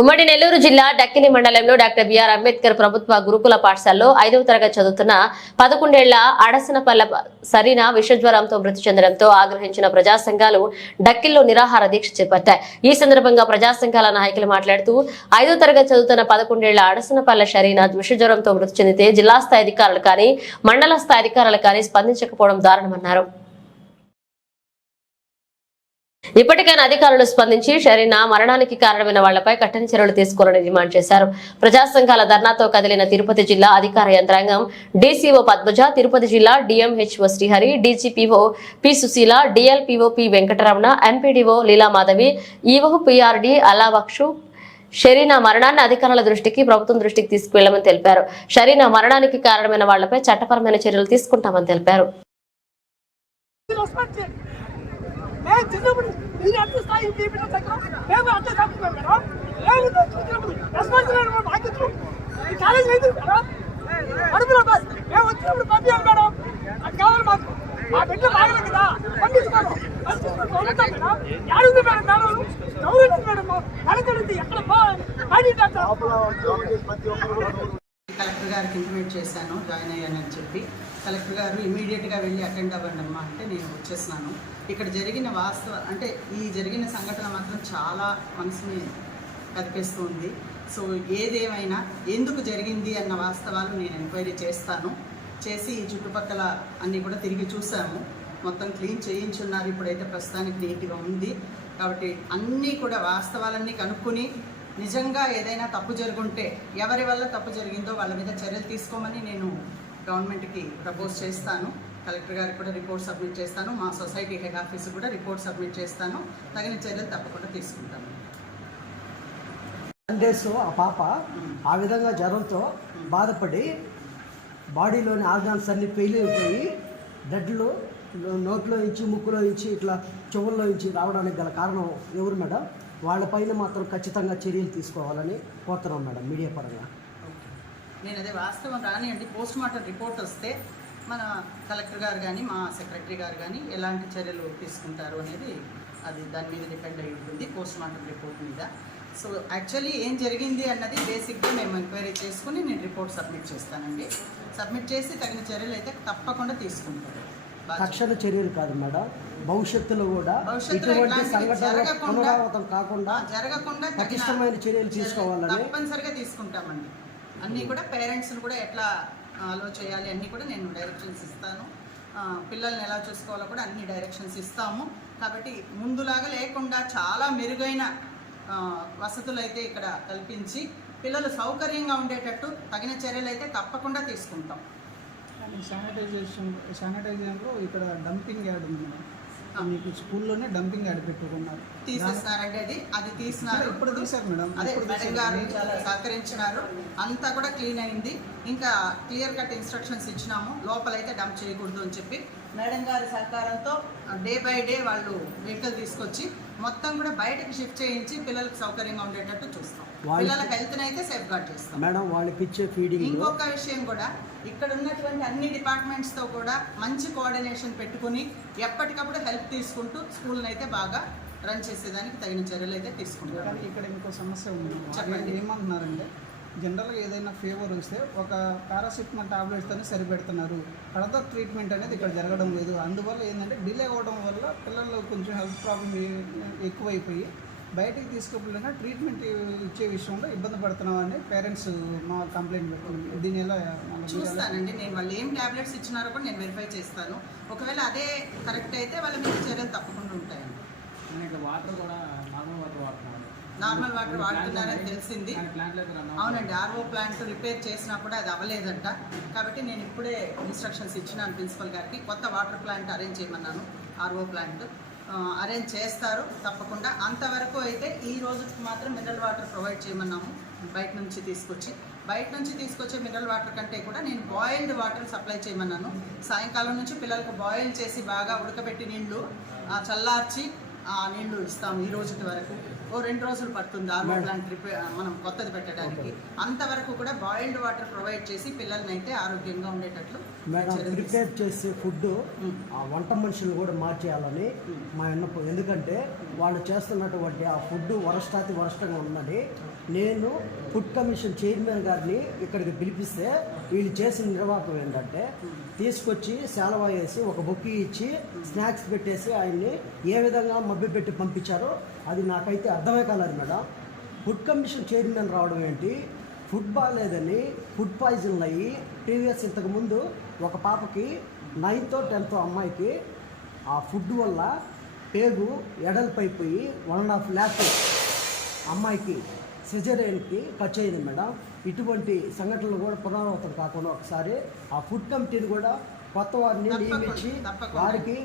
ఉమ్మడి నెల్లూరు జిల్లా డక్కిలి మండలంలో డాక్టర్ బిఆర్ అంబేద్కర్ ప్రభుత్వ గురుకుల పాఠశాలలో 5వ తరగతి చదువుతున్న 11 ఏళ్ల అడసనపల్ల సరీనా విషజ్వరంతో మృతి చెందడంతో ఆగ్రహించిన ప్రజా సంఘాలు డక్కిల్లో నిరాహార దీక్ష చేపట్టాయి. ఈ సందర్భంగా ప్రజా సంఘాల నాయకులు మాట్లాడుతూ 5వ తరగతి చదువుతున్న 11 ఏళ్ల అడసనపల్ల సరీనా విషజ్వరంతో మృతి చెందితే జిల్లా స్థాయి అధికారులు కానీ మండల స్థాయి అధికారులు కానీ స్పందించకపోవడం దారుణమన్నారు. ఇప్పటికైనా అధికారులు స్పందించి షరీనా మరణానికి కారణమైన వాళ్లపై కఠిన చర్యలు తీసుకోవాలని డిమాండ్ చేశారు. ప్రజా సంఘాల ధర్నాతో కదిలిన తిరుపతి జిల్లా అధికార యంత్రాంగం డీసీఓ పద్మజ, తిరుపతి జిల్లా DMHO Srihari, DGPO P Sushila, DLPO P Venkataramana, MPDO Leelamadhavi, EO PRD Allabakshu Sharina మరణాన్ని అధికారుల దృష్టికి, ప్రభుత్వం దృష్టికి తీసుకువెళ్లమని తెలిపారు. షరీనా మరణానికి కారణమైన వాళ్లపై చట్టపరమైన చర్యలు తీసుకుంటామని తెలిపారు. కలెక్టర్ గారికి ఇంటిమేట్ చేశాను, జాయిన్ అయ్యానని చెప్పి. కలెక్టర్ గారు ఇమీడియట్గా వెళ్ళి అటెండ్ అవ్వండి అమ్మా అంటే నేను వచ్చేస్తున్నాను. ఇక్కడ జరిగిన అంటే ఈ జరిగిన సంఘటన మాత్రం చాలా మనసుని కదిపేస్తుంది. సో ఏదేమైనా ఎందుకు జరిగింది అన్న వాస్తవాలు నేను ఎంక్వైరీ చేస్తాను. చేసి ఈ చుట్టుపక్కల అన్నీ కూడా తిరిగి చూసాము. మొత్తం క్లీన్ చేయించున్నారు. ఇప్పుడైతే ప్రస్తుతానికి నీట్గా ఉంది. కాబట్టి అన్నీ కూడా వాస్తవాలన్నీ కనుక్కొని నిజంగా ఏదైనా తప్పు జరుగుంటే ఎవరి వల్ల తప్పు జరిగిందో వాళ్ళ మీద చర్యలు తీసుకోమని నేను గవర్నమెంట్కి ప్రపోజ్ చేస్తాను. కలెక్టర్ గారికి కూడా రిపోర్ట్ సబ్మిట్ చేస్తాను. మా సొసైటీ హెడ్ ఆఫీస్ కూడా రిపోర్ట్ సబ్మిట్ చేస్తాను. తగిన చర్యలు తప్పకుండా తీసుకుంటాను. డేస్ ఆ పాప ఆ విధంగా జ్వరంతో బాధపడి బాడీలోని ఆర్గాన్స్ అన్ని ఫెయిల్ అయిపోయి బ్లడ్లు నోట్లో నుంచి, ముక్కులో నుంచి, ఇట్లా చెవుల్లో నుంచి రావడానికి గల కారణం ఎవరు మేడం? వాళ్ళపైన మాత్రం ఖచ్చితంగా చర్యలు తీసుకోవాలని కోరుతున్నాం మేడం మీడియా పరంగా. నేను అదే వాస్తవం రానియండి. పోస్ట్ మార్టం రిపోర్ట్ వస్తే మన కలెక్టర్ గారు కానీ మా సెక్రటరీ గారు కానీ ఎలాంటి చర్యలు తీసుకుంటారు అనేది అది దాని మీద డిపెండ్ అయి ఉంటుంది, పోస్ట్ మార్టం రిపోర్ట్ మీద. సో యాక్చువల్లీ ఏం జరిగింది అన్నది బేసిక్గా మేము ఎంక్వైరీ చేసుకుని నేను రిపోర్ట్ సబ్మిట్ చేస్తానండి. సబ్మిట్ చేసి తగిన చర్యలు అయితే తప్పకుండా తీసుకుంటారు. తక్షణ చర్యలు కాదు మేడం, భవిష్యత్తులో కూడా ఇటువంటి సంఘటనలు పునరావృతం కాకుండా జరగకుండా పటిష్టమైన చర్యలు తీసుకోవాలని తప్పనిసరిగా తీసుకుంటామండి. అన్నీ కూడా పేరెంట్స్ని కూడా ఎట్లా అలో చేయాలి అన్నీ కూడా నేను డైరెక్షన్స్ ఇస్తాను. పిల్లల్ని ఎలా చూసుకోవాలో కూడా అన్ని డైరెక్షన్స్ ఇస్తాము. కాబట్టి ముందులాగా లేకుండా చాలా మెరుగైన వసతులు అయితే ఇక్కడ కల్పించి పిల్లలు సౌకర్యంగా ఉండేటట్టు తగిన చర్యలు అయితే తప్పకుండా తీసుకుంటాం. శానిటైజేషన్లో ఇక్కడ డంపింగ్ యార్డ్ ఉంది. మీకు స్కూల్లోనే డంపింగ్ యార్డ్ పెట్టుకున్నారు, తీసేస్తారండి. అది తీసినారు, ఇప్పుడు తీసారు మేడం. అదే మేడం గారు చాలా సహకరించినారు. అంతా కూడా క్లీన్ అయింది. ఇంకా క్లియర్ కట్ ఇన్స్ట్రక్షన్స్ ఇచ్చినాము, లోపలైతే డంప్ చేయకూడదు అని చెప్పి. మేడం గారి సహకారంతో డే బై డే వాళ్ళు వెహికల్ తీసుకొచ్చి మొత్తం కూడా బయటకు షిఫ్ట్ చేయించి పిల్లలకు సౌకర్యంగా ఉండేటట్టు చూస్తాం. పిల్లల హెల్త్ని అయితే సేఫ్ గార్డ్ చేస్తాం మేడం. వాళ్ళకి ఇచ్చే ఫీడింగ్, ఇంకొక విషయం కూడా ఇక్కడ ఉన్నటువంటి అన్ని డిపార్ట్మెంట్స్తో కూడా మంచి కోఆర్డినేషన్ పెట్టుకుని ఎప్పటికప్పుడు హెల్ప్ తీసుకుంటూ స్కూల్ని అయితే బాగా రన్ చేసేదానికి తగిన చర్యలు అయితే తీసుకుంటారు. ఇక్కడ ఇంకో సమస్య ఉంది. చెప్పండి. ఏమంటున్నారంటే జనరల్గా ఏదైనా ఫీవర్ వస్తే ఒక పారాసిటమాల్ టాబ్లెట్స్తోనే సరిపెడుతున్నారు. ఫర్దర్ ట్రీట్మెంట్ అనేది ఇక్కడ జరగడం లేదు. అందువల్ల ఏంటంటే డిలే అవ్వడం వల్ల పిల్లలు కొంచెం హెల్త్ ప్రాబ్లమ్ ఎక్కువైపోయి బయటికి తీసుకుపోయినా ట్రీట్మెంట్ ఇచ్చే విషయంలో ఇబ్బంది పడుతున్నామని పేరెంట్స్ మా కంప్లైంట్ పెట్టుకున్నాం. దీని ఎలా చూస్తానండి నేను. వాళ్ళు ఏం ట్యాబ్లెట్స్ ఇచ్చినారో కూడా నేను వెరిఫై చేస్తాను. ఒకవేళ అదే కరెక్ట్ అయితే వాళ్ళ మీద చర్యలు తప్పకుండా ఉంటాయండి. వాటర్ కూడా నార్మల్ వాటర్ వాడుతున్నారని తెలిసింది. అవునండి, ఆర్ఓ ప్లాంట్ రిపేర్ చేసినప్పుడు అది అవ్వలేదంట. కాబట్టి నేను ఇప్పుడే ఇన్స్ట్రక్షన్స్ ఇచ్చినాను ప్రిన్సిపల్ గారికి. కొత్త వాటర్ ప్లాంట్ అరేంజ్ చేయమన్నాను. ఆర్ఓ ప్లాంట్ అరేంజ్ చేస్తారు తప్పకుండా. అంతవరకు అయితే ఈ రోజుకి మాత్రం మినరల్ వాటర్ ప్రొవైడ్ చేయమన్నాము. బయట నుంచి తీసుకొచ్చే మినరల్ వాటర్ కంటే కూడా నేను బాయిల్డ్ వాటర్ సప్లై చేయమన్నాను. సాయంకాలం నుంచి పిల్లలకు బాయిల్ చేసి బాగా ఉడకబెట్టి నీళ్లు చల్లార్చి ఆ నీళ్లు ఇస్తాము. ఈ రోజుకి వరకు 2 రోజులు పడుతుంది ఆర్ఓ ప్లాంట్ మనం కొత్తది పెట్టడానికి. అంతవరకు కూడా బాయిల్డ్ వాటర్ ప్రొవైడ్ చేసి పిల్లల్ని అయితే ఆరోగ్యంగా ఉండేటట్లు ప్రిపేర్ చేసే ఫుడ్ వంట మనుషులు కూడా మార్చేయాలని మా విన్నపం. ఎందుకంటే వాళ్ళు చేస్తున్నటువంటి ఆ ఫుడ్ వరస్టాతి వరస్టంగా ఉందని నేను ఫుడ్ కమిషన్ చైర్మన్ గారిని ఇక్కడికి పిలిపిస్తే వీళ్ళు చేసిన నిర్వాహకం ఏంటంటే తీసుకొచ్చి సెలవు వేసి ఒక బుక్కి ఇచ్చి స్నాక్స్ పెట్టేసి ఆయన్ని ఏ విధంగా మభ్యపెట్టి పంపించారో అది నాకైతే అర్థమే కాలేదు మేడం. ఫుడ్ కమిషన్ చైర్మన్ రావడం ఏంటి, ఫుడ్ బాగాలేదని ఫుడ్ పాయిజన్ అయ్యి టీవీఎస్ ఇంతకుముందు ఒక పాపకి 9th 10th అమ్మాయికి ఆ ఫుడ్ వల్ల పేగు ఎడల్పైపోయి 1.5 lakh అమ్మాయికి సిజేరియన్కి ఖర్చు అయింది మేడం. ఇటువంటి సంఘటనలు కూడా పునరావృతం కాకుండా ఒకసారి ఆ ఫుడ్ కమిటీని కూడా కొత్త వారిని నియమించి వారికి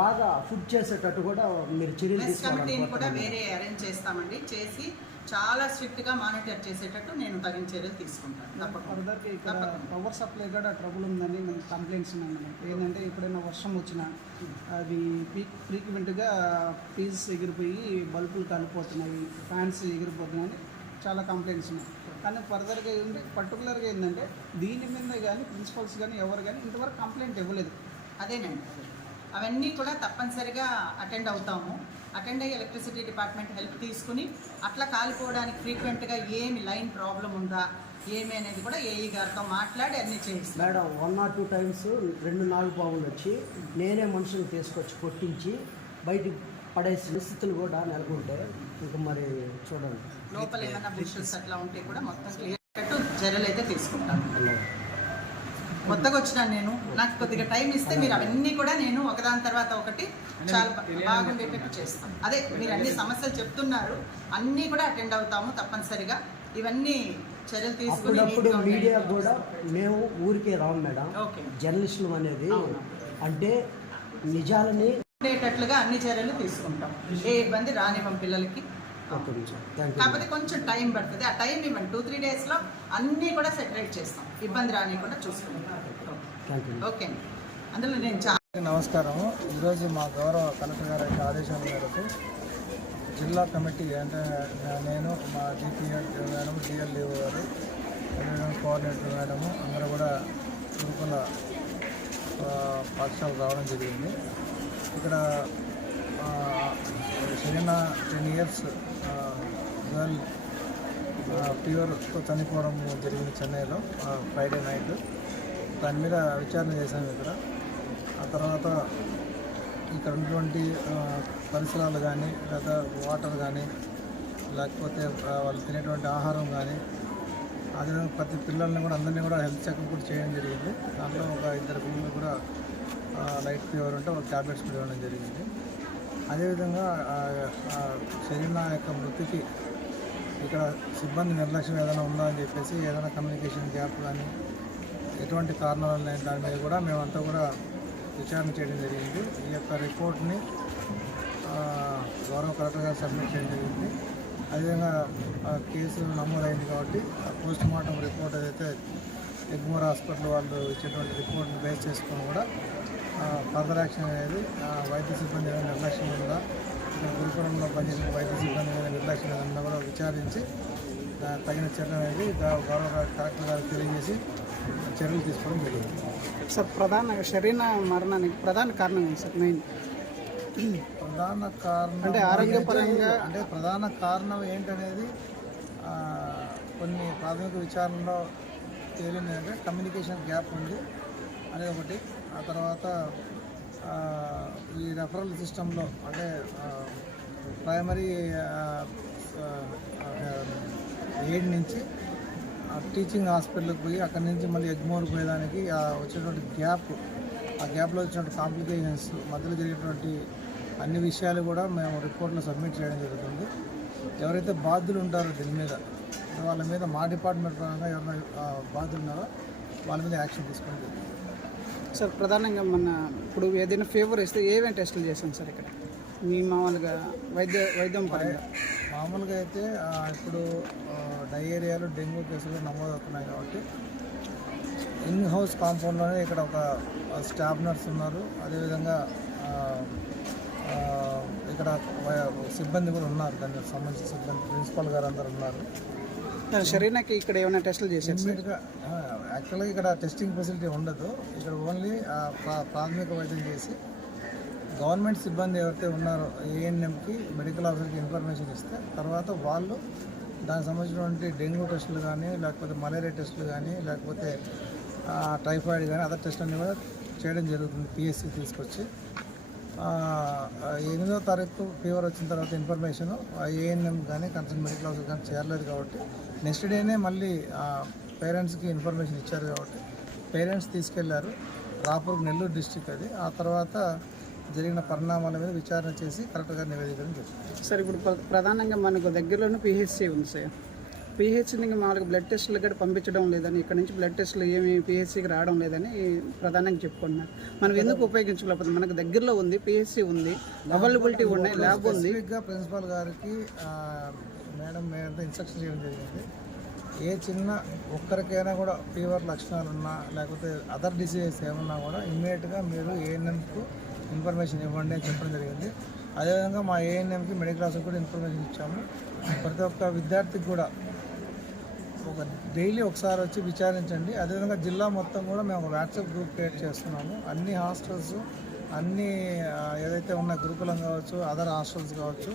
బాగా ఫుడ్ చేసేటట్టు కూడా మీరు చర్యలు కమిటీని కూడా తీసుకోవాలి. వేరే అరేంజ్ చేస్తామండి. చేసి చాలా స్ట్రిక్ట్గా మానిటర్ చేసేటట్టు నేను తగిన చర్యలు తీసుకుంటాను. ఫర్దర్కి ఇక్కడ పవర్ సప్లై కూడా ట్రబుల్ ఉందని మేము కంప్లైంట్స్ ఉన్నాయి మేడం. ఏంటంటే ఎప్పుడైనా వర్షం వచ్చినా అది ఫ్రీక్వెంట్గా పీసెస్ ఎగిరిపోయి బల్బులు కాలిపోతున్నాయి, ఫ్యాన్స్ ఎగిరిపోతున్నాయని చాలా కంప్లైంట్స్ ఉన్నాయి. కానీ ఫర్దర్గా ఏంటంటే పర్టికులర్గా ఏంటంటే దీని మీద కానీ ప్రిన్సిపల్స్ కానీ ఎవరు కానీ ఇంతవరకు కంప్లైంట్ ఇవ్వలేదు. అదేనండి, అవన్నీ కూడా తప్పనిసరిగా అటెండ్ అవుతాము. అటెండ్ అయ్యి ఎలక్ట్రిసిటీ డిపార్ట్మెంట్ హెల్ప్ తీసుకుని అట్లా కాలిపోవడానికి ఫ్రీక్వెంట్గా ఏమి లైన్ ప్రాబ్లం ఉందా ఏమి అనేది కూడా ఏఈ గారితో మాట్లాడి అన్నీ చేయిస్తాం. మేడం 1 or 2 times 2 నాగుపాములు వచ్చి నేనే మనుషులు తీసుకొచ్చి కొట్టించి బయటికి పడేసిన స్థితులు కూడా నెలకొంటే ఇంకా మరి చూడండి. లోపల ఏమైనా బుషెస్ అట్లా ఉంటే కూడా మొత్తం క్లియర్ కట్టు చర్యలు అయితే తీసుకుంటాను. కొత్తగా వచ్చినాను నేను, నాకు కొద్దిగా టైం ఇస్తే మీరు అవన్నీ కూడా నేను ఒకదాని తర్వాత ఒకటి చాలా బాగుండేటట్టు చేస్తాను. అదే మీరు అన్ని సమస్యలు చెప్తున్నారు, అన్నీ కూడా అటెండ్ అవుతాము తప్పనిసరిగా. ఇవన్నీ చర్యలు తీసుకుని అప్పుడప్పుడు మీడియా కూడా మేము ఊరికే రాము మేడం. ఓకే, జర్నలిస్టులు అనేది అంటే నిజాలని ఉండేటట్లుగా అన్ని చర్యలు తీసుకుంటాం. ఏ ఇబ్బంది రానివ్వం పిల్లలకి. కాకపోతే కొంచెం టైం పడుతుంది, ఆ టైం ఇవ్వండి. 2-3 daysలో అన్నీ కూడా సెటరేట్ చేస్తాం, ఇబ్బంది రానివ్వకుండా చూసుకుంటాం. ఓకే అండి, అందులో నేను నమస్కారము. ఈరోజు మా గౌరవ కలెక్టర్ గారి యొక్క ఆదేశాల మేరకు జిల్లా కమిటీ అంటే నేను, మా డిపిఎడ్ మేడం, డిఎల్డిఓ గారు, కోఆర్డినేటర్ మేడము అందరూ కూడా గురుకుల పాఠశాల రావడం జరిగింది. ఇక్కడ షరీనా 10 years గర్ల్ ఫీవర్తో చనిపోవడం జరిగింది చెన్నైలో ఫ్రైడే నైట్. దాని మీద విచారణ చేశాము ఇక్కడ. ఆ తర్వాత ఇక్కడ ఉన్నటువంటి పరిసరాలు కానీ లేదా వాటర్ కానీ లేకపోతే వాళ్ళు తినేటువంటి ఆహారం కానీ అదే ప్రతి పిల్లల్ని కూడా అందరినీ కూడా హెల్త్ చెకప్ కూడా చేయడం జరిగింది. దాంట్లో ఒక 2 పిల్లలు కూడా లైట్ ఫీవర్ ఉంటే ఒక ట్యాబ్లెట్స్ కూడా ఇవ్వడం జరిగింది. అదేవిధంగా షరీనా యొక్క మృతికి ఇక్కడ సిబ్బంది నిర్లక్ష్యం ఏదైనా ఉందా అని చెప్పేసి ఏదైనా కమ్యూనికేషన్ గ్యాప్ కానీ ఎటువంటి కారణాలు ఉన్నాయి దాని మీద కూడా మేమంతా కూడా విచారణ చేయడం జరిగింది. ఈ యొక్క రిపోర్ట్ని గౌరవ కలెక్టర్ గారు సబ్మిట్ చేయడం జరిగింది. అదేవిధంగా కేసు నమోదైంది కాబట్టి పోస్ట్ మార్టం రిపోర్ట్ ఏదైతే ఎగ్మోర్ హాస్పిటల్ వాళ్ళు ఇచ్చేటువంటి రిపోర్ట్ని బేస్ చేసుకొని కూడా ఫర్దర్ యాక్షన్ అనేది వైద్య సిబ్బంది ఏదైనా నిర్లక్ష్యం ఉందా, ఇక్కడ గురుకులంలో పనిచేసిన వైద్య సిబ్బంది ఏదైనా నిర్లక్ష్యం ఏదన్నా కూడా విచారించి తగిన చర్య అనేది గౌరవ కలెక్టర్ గారికి తెలియజేసి చర్యలు తీసుకోవడం జరిగింది. సార్ ప్రధానంగా షరీనా మరణానికి ప్రధాన కారణం ఏంటి సార్? మెయిన్ ప్రధాన కారణం అంటే ఆరోగ్యపరంగా అంటే ప్రధాన కారణం ఏంటనేది కొన్ని ప్రాథమిక విచారణలో తేలింది. అంటే కమ్యూనికేషన్ గ్యాప్ ఉంది అనేది ఒకటి. ఆ తర్వాత ఈ రెఫరల్ సిస్టంలో అంటే ప్రైమరీ ఎయిడ్ నుంచి టీచింగ్ హాస్పిటల్కి పోయి అక్కడి నుంచి మళ్ళీ ఎగ్మోర్ పోయేదానికి వచ్చేటువంటి గ్యాప్, ఆ గ్యాప్లో వచ్చినటువంటి కాంప్లికేషన్స్ మధ్యలో జరిగేటువంటి అన్ని విషయాలు కూడా మేము రిపోర్ట్లో సబ్మిట్ చేయడం జరుగుతుంది. ఎవరైతే బాధ్యులు ఉంటారో దీని మీద వాళ్ళ మీద మా డిపార్ట్మెంట్ పరంగా ఎవరైనా బాధ్యులు ఉన్నారో వాళ్ళ మీద యాక్షన్ తీసుకోవడం జరుగుతుంది. సార్ ప్రధానంగా మన ఇప్పుడు ఏదైనా ఫీవర్ ఇస్తే ఏమేమి టెస్టులు చేస్తాం సార్ ఇక్కడ మీ మామూలుగా వైద్యం పరంగా? మామూలుగా అయితే ఇప్పుడు డయేరియాలు, డెంగ్యూ కేసులు నమోదవుతున్నాయి కాబట్టి ఇన్ హౌస్ కాంపౌండ్లోనే ఇక్కడ ఒక స్టాఫ్ నర్స్ ఉన్నారు. అదేవిధంగా ఇక్కడ సిబ్బంది కూడా ఉన్నారు, దానికి సంబంధించిన సిబ్బంది ప్రిన్సిపల్ గారు అందరు ఉన్నారు. షరీనాకి ఇక్కడ ఏమైనా టెస్టులు చేశారు? ఇమీడియట్గా యాక్చువల్గా ఇక్కడ టెస్టింగ్ ఫెసిలిటీ ఉండదు. ఇక్కడ ఓన్లీ ప్రాథమిక వైద్యం చేసి గవర్నమెంట్ సిబ్బంది ఎవరైతే ఉన్నారో ఏఎన్ఎంకి మెడికల్ ఆఫీసర్కి ఇన్ఫర్మేషన్ ఇస్తే తర్వాత వాళ్ళు దానికి సంబంధించినటువంటి డెంగ్యూ టెస్టులు కానీ, లేకపోతే మలేరియా టెస్టులు కానీ, లేకపోతే టైఫాయిడ్ కానీ అదర్ టెస్ట్ అన్నీ కూడా చేయడం జరుగుతుంది పిఎస్సి తీసుకొచ్చి. 8వ తారీఖు ఫీవర్ వచ్చిన తర్వాత ఇన్ఫర్మేషను ఏఎన్ఎం కానీ కన్సర్న్ మెడికల్ ఆఫీసర్ కానీ చేరలేదు కాబట్టి నెక్స్ట్ డేనే మళ్ళీ పేరెంట్స్కి ఇన్ఫర్మేషన్ ఇచ్చారు కాబట్టి పేరెంట్స్ తీసుకెళ్లారు రాపూర్, నెల్లూరు డిస్టిక్ అది. ఆ తర్వాత జరిగిన పరిణామాల మీద విచారణ చేసి కలెక్టర్గా నివేదికను చేశారు. సార్ ఇప్పుడు ప్రధానంగా మనకు దగ్గరలోనే పిహెచ్సి ఉంది సార్. పిహెచ్సిని మామూలుగా బ్లడ్ టెస్టులు కూడా పంపించడం లేదని, ఇక్కడ నుంచి బ్లడ్ టెస్టులు ఏమి పిహెచ్సికి రావడం లేదని ప్రధానంగా చెప్పుకుంటున్నారు. మనం ఎందుకు ఉపయోగించలేకపోతే మనకు దగ్గరలో ఉంది, పిహెచ్సి ఉంది, అవైలబిలిటీ ఉన్నాయి, ల్యాబ్ ఉంది. స్పెసిఫిక్గా ప్రిన్సిపాల్ గారికి మేడం ఇన్స్ట్రక్షన్ చేయడం జరిగింది. ఏ చిన్న ఒక్కరికైనా కూడా ఫీవర్ లక్షణాలు ఉన్నా లేకపోతే అదర్ డిసీజెస్ ఏమన్నా కూడా ఇమ్మీడియట్గా మీరు ఏఎన్ఎంకు ఇన్ఫర్మేషన్ ఇవ్వండి అని చెప్పడం జరిగింది. అదేవిధంగా మా ఏఎన్ఎంకి మెడికల్ ఆఫీసర్ కూడా ఇన్ఫర్మేషన్ ఇచ్చాము. ప్రతి ఒక్క విద్యార్థికి కూడా డైలీ ఒకసారి వచ్చి విచారించండి. అదేవిధంగా జిల్లా మొత్తం కూడా మేము వాట్సాప్ గ్రూప్ క్రియేట్ చేస్తున్నాము. అన్ని హాస్టల్స్, అన్ని ఏదైతే ఉన్న గురుకులం కావచ్చు, అదర్ హాస్టల్స్ కావచ్చు,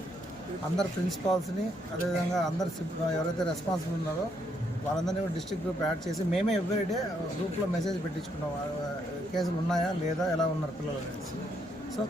అందరు ప్రిన్సిపాల్స్ని, అదేవిధంగా అందరు ఎవరైతే రెస్పాన్సిబుల్ ఉన్నారో వాళ్ళందరినీ కూడా డిస్ట్రిక్ట్ గ్రూప్ యాడ్ చేసి మేమే ఎవ్రీడే గ్రూప్లో మెసేజ్ పెట్టించుకున్నాం కేసులు ఉన్నాయా లేదా, ఎలా ఉన్నారు పిల్లలు అనేసి. సో